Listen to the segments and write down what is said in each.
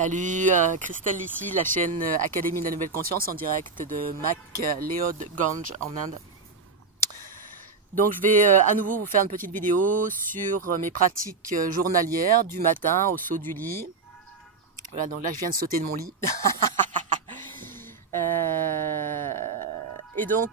Salut, Christelle ici, la chaîne Académie de la Nouvelle Conscience en direct de McLeodganj en Inde. Donc je vais à nouveau vous faire une petite vidéo sur mes pratiques journalières du matin au saut du lit. Voilà, donc là je viens de sauter de mon lit. Et donc,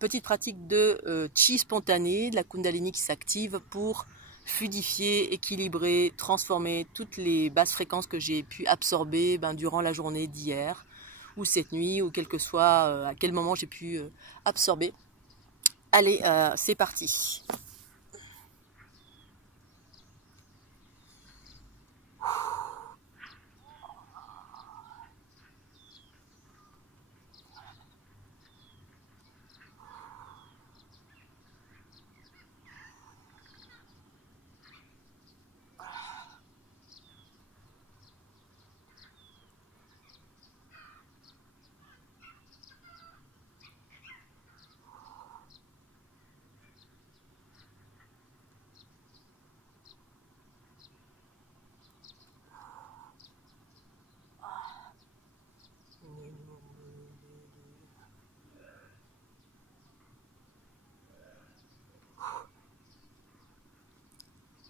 petite pratique de chi spontané, de la Kundalini qui s'active pour fluidifier, équilibrer, transformer toutes les basses fréquences que j'ai pu absorber durant la journée d'hier ou cette nuit ou quel que soit à quel moment j'ai pu absorber. Allez, c'est parti.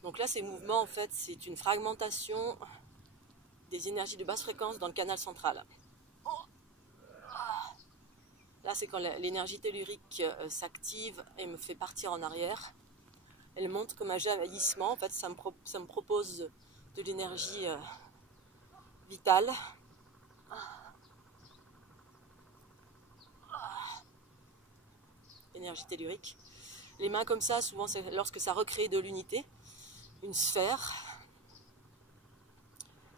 Donc là, ces mouvements, en fait, c'est une fragmentation des énergies de basse fréquence dans le canal central. Là, c'est quand l'énergie tellurique s'active et me fait partir en arrière. Elle monte comme un jaillissement. En fait, ça me propose de l'énergie vitale. Énergie tellurique. Les mains comme ça, souvent, c'est lorsque ça recrée de l'unité. Une sphère.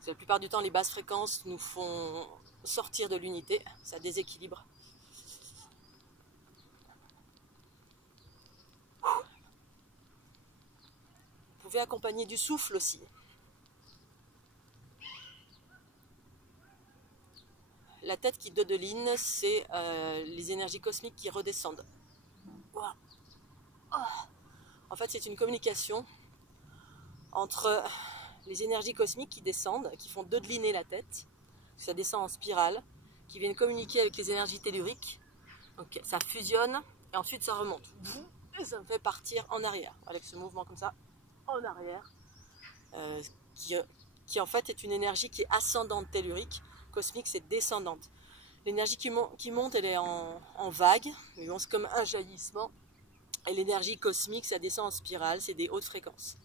La plupart du temps, les basses fréquences nous font sortir de l'unité. Ça déséquilibre. Vous pouvez accompagner du souffle aussi. La tête qui dodeline, c'est les énergies cosmiques qui redescendent. Wow. Oh. En fait, c'est une communication entre les énergies cosmiques qui descendent, qui font dodeliner la tête, ça descend en spirale, qui viennent communiquer avec les énergies telluriques. Donc ça fusionne et ensuite ça remonte. Et ça me fait partir en arrière, avec ce mouvement comme ça, en arrière, qui en fait est une énergie qui est ascendante tellurique. Cosmique, c'est descendante. L'énergie qui monte, elle est en vague, c'est comme un jaillissement. Et l'énergie cosmique, ça descend en spirale, c'est des hautes fréquences.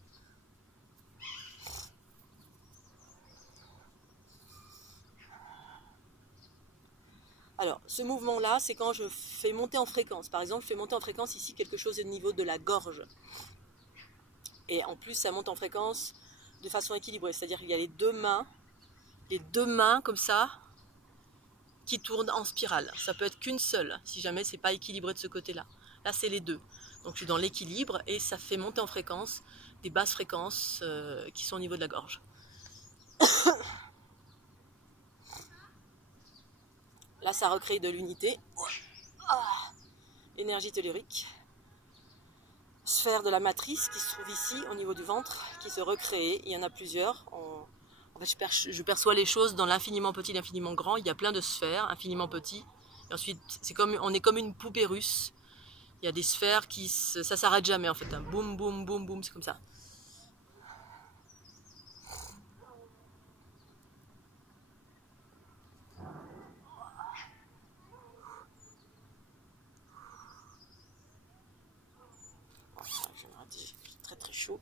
Alors, ce mouvement-là, c'est quand je fais monter en fréquence. Par exemple, je fais monter en fréquence ici quelque chose au niveau de la gorge. Et en plus, ça monte en fréquence de façon équilibrée. C'est-à-dire qu'il y a les deux mains comme ça, qui tournent en spirale. Ça peut être qu'une seule, si jamais c'est pas équilibré de ce côté-là. Là, c'est les deux. Donc, je suis dans l'équilibre et ça fait monter en fréquence des basses fréquences qui sont au niveau de la gorge. Là, ça recrée de l'unité. Énergie tellurique. Sphère de la matrice qui se trouve ici, au niveau du ventre, qui se recrée. Il y en a plusieurs. En fait, je perçois les choses dans l'infiniment petit, l'infiniment grand. Il y a plein de sphères, infiniment petits. Et ensuite, on est comme une poupée russe. Il y a des sphères ça s'arrête jamais en fait. Boum, boum, boum, boum, c'est comme ça. J'ai très très chaud.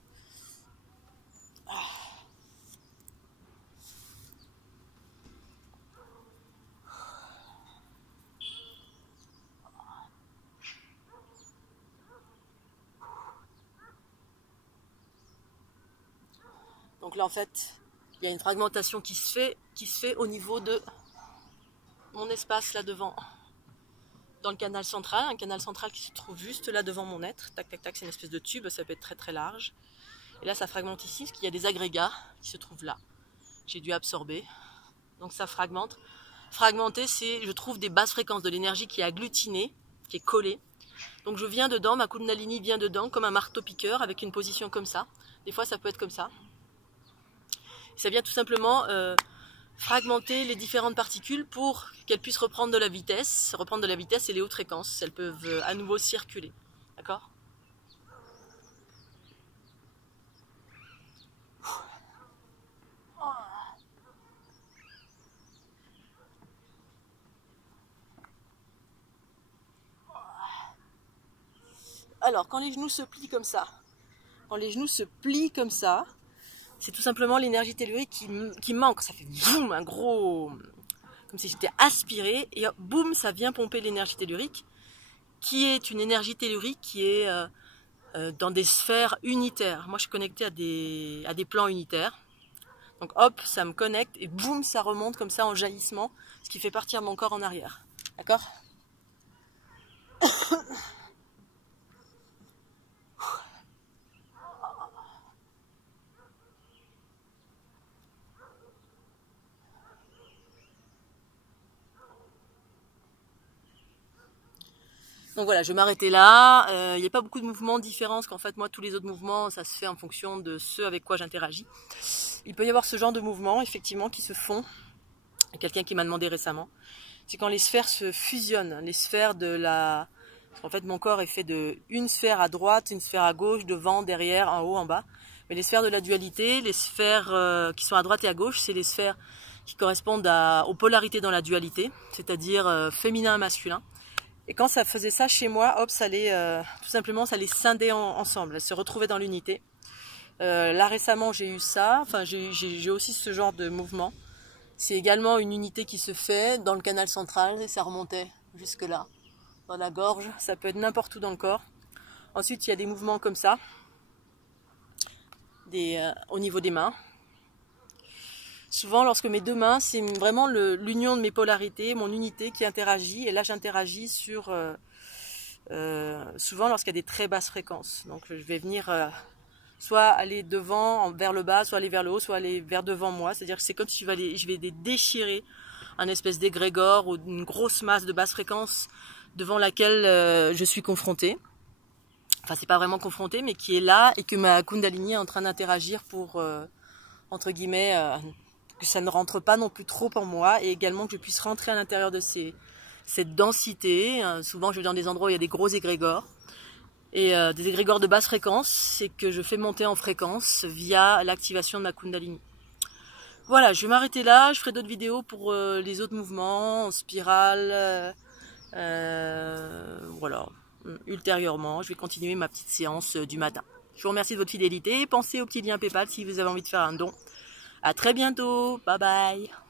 Donc là en fait, il y a une fragmentation qui se fait au niveau de mon espace là devant, dans le canal central, un canal central qui se trouve juste là devant mon être. Tac tac tac, c'est une espèce de tube, ça peut être très très large. Et là ça fragmente ici, parce qu'il y a des agrégats qui se trouvent là. J'ai dû absorber, donc ça fragmente. Fragmenter, c'est, je trouve, des basses fréquences de l'énergie qui est agglutinée, qui est collée. Donc je viens dedans, ma Kundalini vient dedans comme un marteau-piqueur avec une position comme ça. Des fois ça peut être comme ça. Ça vient tout simplement fragmenter les différentes particules pour qu'elles puissent reprendre de la vitesse et les hautes fréquences. Elles peuvent à nouveau circuler. D'accord ? Alors, quand les genoux se plient comme ça, c'est tout simplement l'énergie tellurique qui manque. Ça fait boum, un gros... comme si j'étais aspiré, et boum, ça vient pomper l'énergie tellurique, qui est une énergie tellurique qui est dans des sphères unitaires. Moi, je suis connectée à des plans unitaires. Donc hop, ça me connecte, et boum, ça remonte comme ça en jaillissement, ce qui fait partir mon corps en arrière. D'accord ? Donc voilà, je vais m'arrêter là. Il n'y a pas beaucoup de mouvements différents, parce qu'en fait, moi, tous les autres mouvements, ça se fait en fonction de ceux avec quoi j'interagis. Il peut y avoir ce genre de mouvements, effectivement, qui se font. Quelqu'un qui m'a demandé récemment. C'est quand les sphères se fusionnent, les sphères de la... En fait, mon corps est fait de une sphère à droite, une sphère à gauche, devant, derrière, en haut, en bas. Mais les sphères de la dualité, les sphères qui sont à droite et à gauche, c'est les sphères qui correspondent aux polarités dans la dualité, c'est-à-dire féminin et masculin. Et quand ça faisait ça chez moi, hop, ça allait tout simplement, ça les scindait ensemble, elles se retrouvaient dans l'unité. Là récemment, j'ai eu ça, enfin j'ai aussi ce genre de mouvement. C'est également une unité qui se fait dans le canal central et ça remontait jusque là, dans la gorge. Ça peut être n'importe où dans le corps. Ensuite, il y a des mouvements comme ça, au niveau des mains. Souvent, lorsque mes deux mains, c'est vraiment l'union de mes polarités, mon unité qui interagit. Et là, j'interagis sur... souvent lorsqu'il y a des très basses fréquences. Donc, je vais venir soit aller devant, vers le bas, soit aller vers le haut, soit aller vers devant moi. C'est-à-dire que c'est comme si je vais déchirer un espèce d'égrégore ou une grosse masse de basse fréquence devant laquelle je suis confrontée. Enfin, c'est pas vraiment confrontée, mais qui est là et que ma Kundalini est en train d'interagir pour, entre guillemets... que ça ne rentre pas non plus trop en moi, et également que je puisse rentrer à l'intérieur de cette densité. Souvent, je vais dans des endroits où il y a des gros égrégores, et des égrégores de basse fréquence, c'est que je fais monter en fréquence via l'activation de ma Kundalini. Voilà, je vais m'arrêter là, je ferai d'autres vidéos pour les autres mouvements, en spirale, voilà, ultérieurement, je vais continuer ma petite séance du matin. Je vous remercie de votre fidélité, pensez au petit lien PayPal si vous avez envie de faire un don. À très bientôt, bye bye.